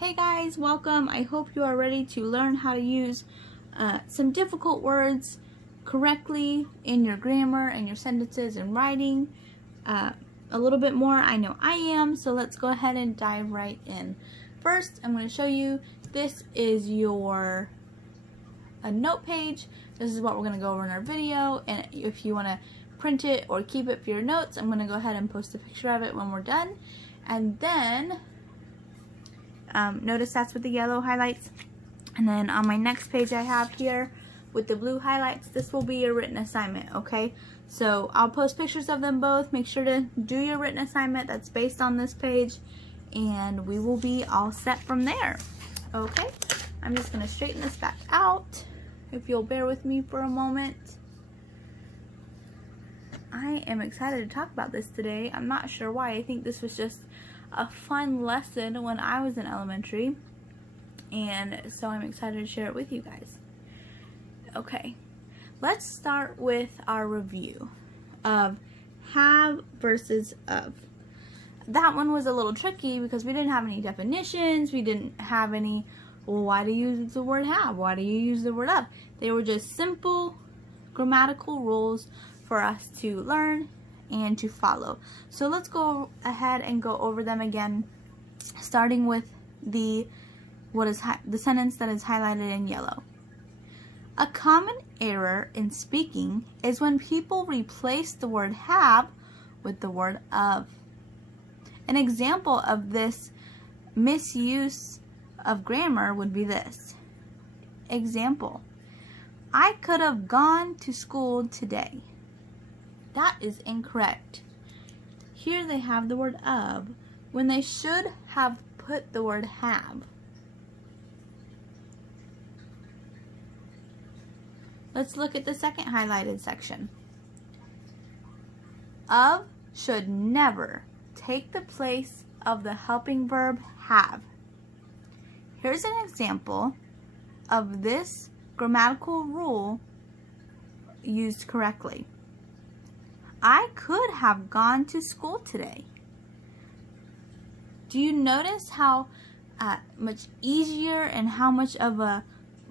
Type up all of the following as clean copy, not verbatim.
Hey guys, welcome. I hope you are ready to learn how to use some difficult words correctly in your grammar and your sentences and writing a little bit more. I know I am, so let's go ahead and dive right in. First, I'm going to show you, this is your note page. This is what we're going to go over in our video, and if you want to print it or keep it for your notes, I'm going to go ahead and post a picture of it when we're done. And then notice that's with the yellow highlights, and then on my next page I have here with the blue highlights, this will be your written assignment. Okay, so I'll post pictures of them both. Make sure to do your written assignment that's based on this page, and we will be all set from there. Okay, I'm just going to straighten this back out, if you'll bear with me for a moment. I am excited to talk about this today. I'm not sure why. I think this was just a fun lesson when I was in elementary, and so I'm excited to share it with you guys. Okay, let's start with our review of have versus of. That one was a little tricky because we didn't have any definitions. We didn't have any, well, why do you use the word have? Why do you use the word of? They were just simple grammatical rules for us to learn and to follow. So let's go ahead and go over them again, starting with the sentence that is highlighted in yellow. A common error in speaking is when people replace the word have with the word of. An example of this misuse of grammar would be this. Example: I could have gone to school today. That is incorrect. Here they have the word of when they should have put the word have. Let's look at the second highlighted section. Of should never take the place of the helping verb have. Here's an example of this grammatical rule used correctly. I could have gone to school today. Do you notice how much easier and how much of a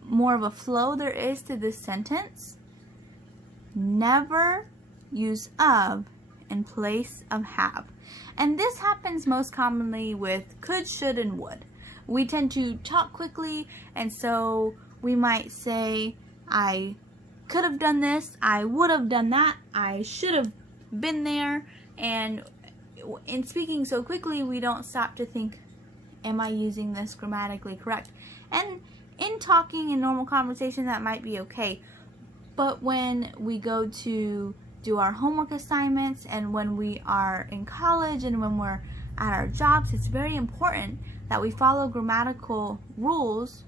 more of a flow there is to this sentence? Never use of in place of have. And this happens most commonly with could, should, and would. We tend to talk quickly, and so we might say, I could have done this, I would have done that, I should have been there, and in speaking so quickly we don't stop to think, am I using this grammatically correct? And in talking in normal conversation that might be okay, but when we go to do our homework assignments and when we are in college and when we're at our jobs, it's very important that we follow grammatical rules,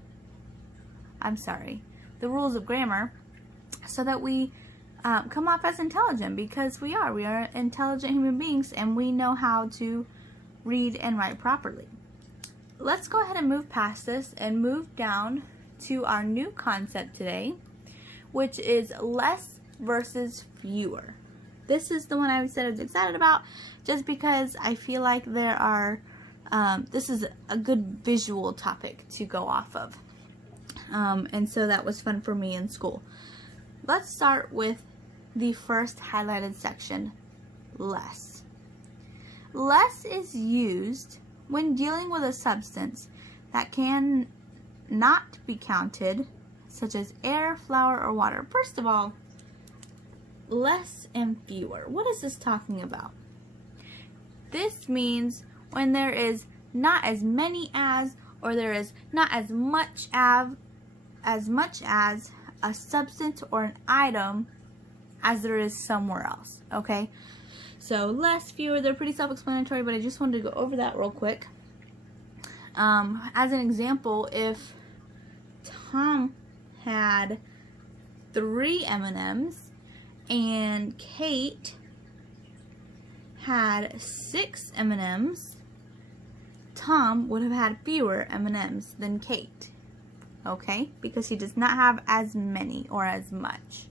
the rules of grammar, so that we come off as intelligent, because we are intelligent human beings and we know how to read and write properly. Let's go ahead and move past this and move down to our new concept today, which is less versus fewer. This is the one I said I was excited about just because I feel like there are this is a good visual topic to go off of, and so that was fun for me in school. Let's start with the first highlighted section, less. Less is used when dealing with a substance that can not be counted, such as air, flour, or water. First of all, less and fewer. What is this talking about? This means when there is not as many as, or there is not as much as a substance or an item as there is somewhere else. Okay, so less, fewer, they're pretty self-explanatory, but I just wanted to go over that real quick. As an example, if Tom had 3 M&Ms and Kate had 6 M&Ms, Tom would have had fewer M&Ms than Kate. Okay, because he does not have as many or as much.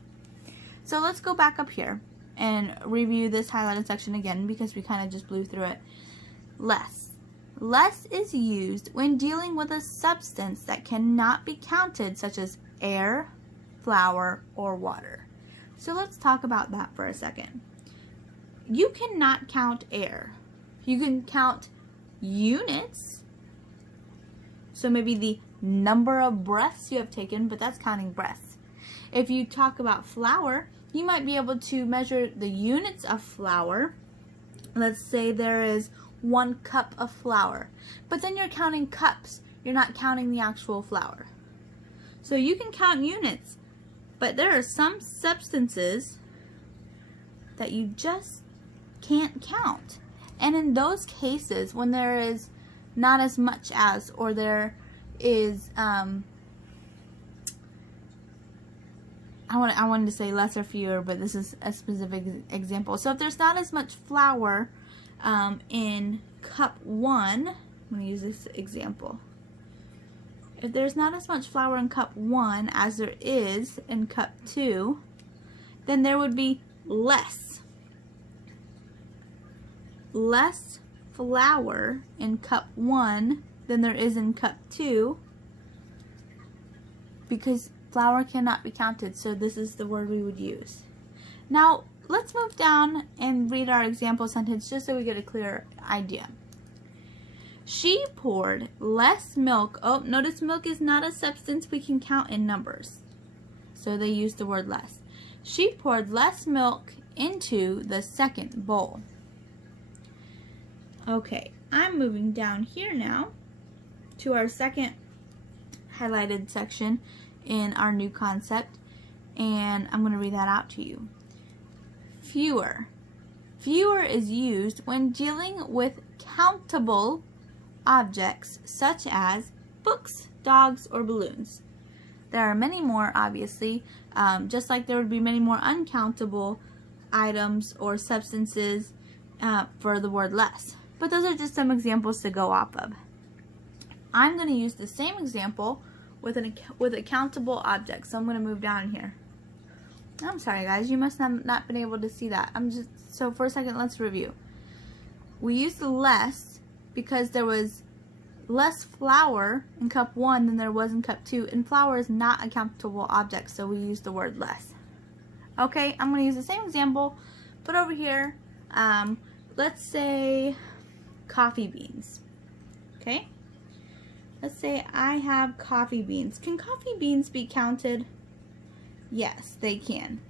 So let's go back up here and review this highlighted section again, because we kind of just blew through it. Less. less is used when dealing with a substance that cannot be counted, such as air, flour, or water. So let's talk about that for a second. You cannot count air. You can count units. So maybe the number of breaths you have taken, but that's counting breaths. If you talk about flour, you might be able to measure the units of flour. Let's say there is 1 cup of flour, but then you're counting cups. You're not counting the actual flour. So you can count units, but there are some substances that you just can't count. And in those cases, when there is not as much as, or there is, I wanted to say less or fewer, but this is a specific example. So if there's not as much flour in cup 1, I'm going to use this example. If there's not as much flour in cup 1 as there is in cup 2, then there would be less flour in cup 1 than there is in cup 2, because flour cannot be counted, so this is the word we would use. Now, let's move down and read our example sentence just so we get a clear idea. She poured less milk. Oh, notice milk is not a substance we can count in numbers, so they use the word less. She poured less milk into the second bowl. Okay, I'm moving down here now to our second highlighted section in our new concept, and I'm going to read that out to you. Fewer. Fewer is used when dealing with countable objects such as books, dogs, or balloons. There are many more, obviously, just like there would be many more uncountable items or substances for the word less. But those are just some examples to go off of. I'm going to use the same example with a countable object. So I'm going to move down here. I'm sorry guys, you must have not been able to see that. So for a second, let's review. We used less because there was less flour in cup 1 than there was in cup 2, and flour is not a countable object, so we use the word less. Okay, I'm going to use the same example, but over here, let's say coffee beans. Okay, let's say I have coffee beans. Can coffee beans be counted? Yes, they can.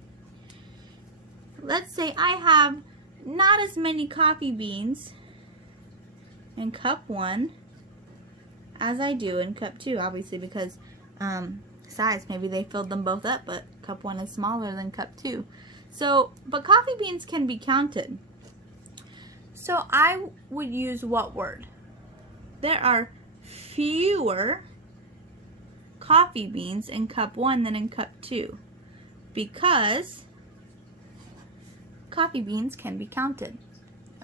Let's say I have not as many coffee beans in cup 1 as I do in cup 2, obviously, because size, maybe they filled them both up, but cup 1 is smaller than cup 2. So, but coffee beans can be counted. So I would use what word? There are fewer coffee beans in cup 1 than in cup 2, because coffee beans can be counted.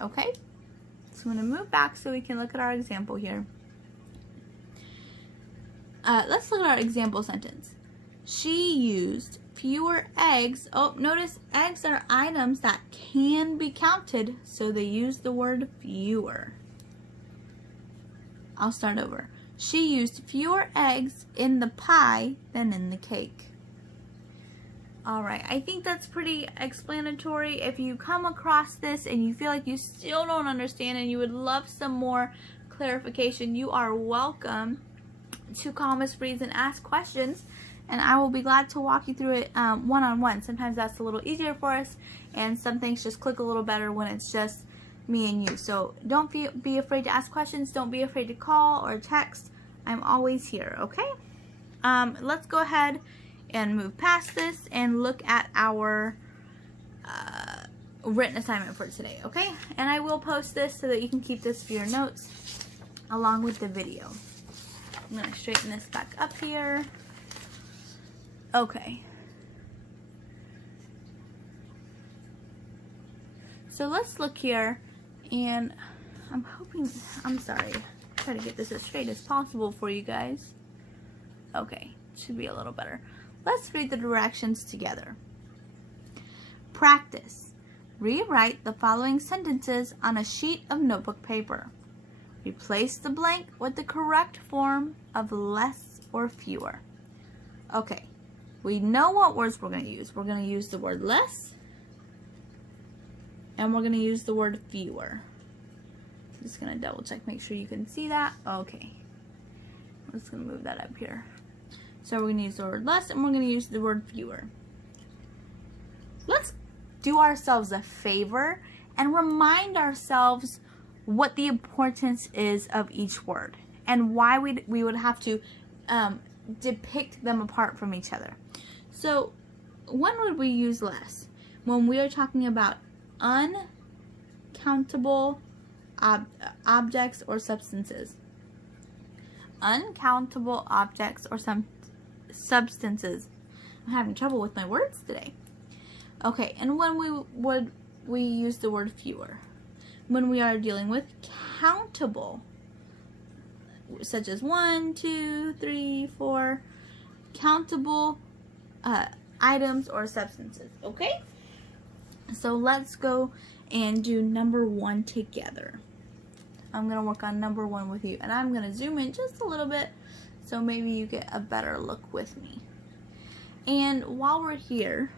Okay? So I'm going to move back so we can look at our example here. Let's look at our example sentence. She used fewer eggs. Oh, notice eggs are items that can be counted, so they use the word fewer. I'll start over. She used fewer eggs in the pie than in the cake. Alright, I think that's pretty explanatory. If you come across this and you feel like you still don't understand and you would love some more clarification, you are welcome to call Miss Breeze and ask questions, and I will be glad to walk you through it one-on-one. Sometimes that's a little easier for us, and some things just click a little better when it's just me and you. So don't be afraid to ask questions. Don't be afraid to call or text. I'm always here, okay? Let's go ahead and move past this and look at our written assignment for today, okay? And I will post this so that you can keep this for your notes along with the video. I'm going to straighten this back up here. Okay. So let's look here, and I'm sorry, try to get this as straight as possible for you guys. Okay, should be a little better. Let's read the directions together. Practice. Rewrite the following sentences on a sheet of notebook paper. Replace the blank with the correct form of less or fewer. Okay, we know what words we're going to use. We're going to use the word less, and we're going to use the word fewer. I'm just going to double check, make sure you can see that. Okay, I'm just going to move that up here. So we're going to use the word less, and we're going to use the word fewer. Let's do ourselves a favor and remind ourselves what the importance is of each word and why we would have to depict them apart from each other. So when would we use less? When we are talking about uncountable objects or substances. Uncountable objects or some substances. I'm having trouble with my words today. Okay, and when would we use the word fewer? When we are dealing with countable, such as 1, 2, 3, 4, countable items or substances, okay? So let's go and do number 1 together. I'm going to work on number 1 with you, and I'm going to zoom in just a little bit so maybe you get a better look with me. And while we're here,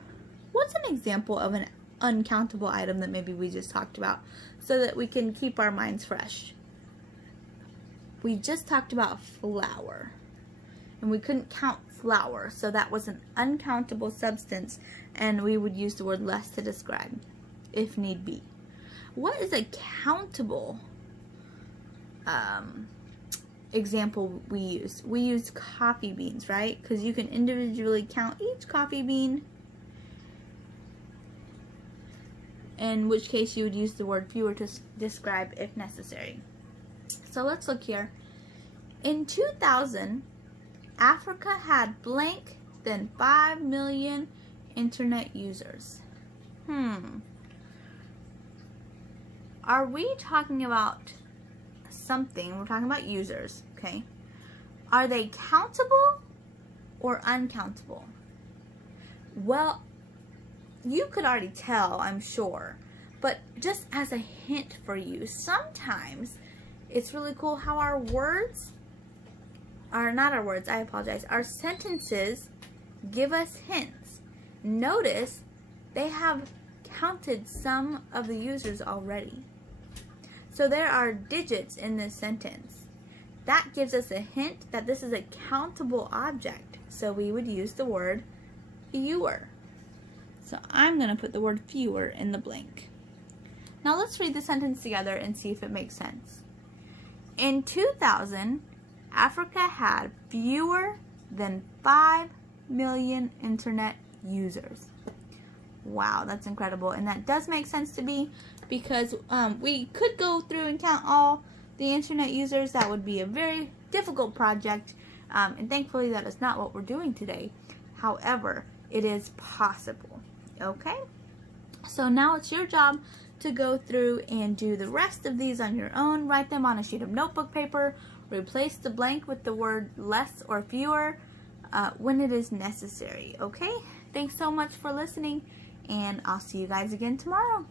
what's an example of an uncountable item that maybe we just talked about so that we can keep our minds fresh? We just talked about flour, and we couldn't count flour, so that was an uncountable substance, and we would use the word less to describe if need be. What is a countable example we use? We use coffee beans, right? Because you can individually count each coffee bean, in which case you would use the word fewer to describe if necessary. So let's look here. In 2000, Africa had blank than 5 million internet users. Are we talking about something? We're talking about users, okay? Are they countable or uncountable? Well, you could already tell, I'm sure, but just as a hint for you, sometimes it's really cool how our sentences give us hints. Notice they have counted some of the users already. So there are digits in this sentence. That gives us a hint that this is a countable object. So we would use the word fewer. So I'm going to put the word fewer in the blank. Now let's read the sentence together and see if it makes sense. In 2000, Africa had fewer than 5 million internet users. Wow, that's incredible. And that does make sense to me because we could go through and count all the internet users. That would be a very difficult project. And thankfully that is not what we're doing today. However, it is possible. Okay? So now it's your job to go through and do the rest of these on your own. Write them on a sheet of notebook paper. Replace the blank with the word less or fewer when it is necessary. Okay? Thanks so much for listening, and I'll see you guys again tomorrow.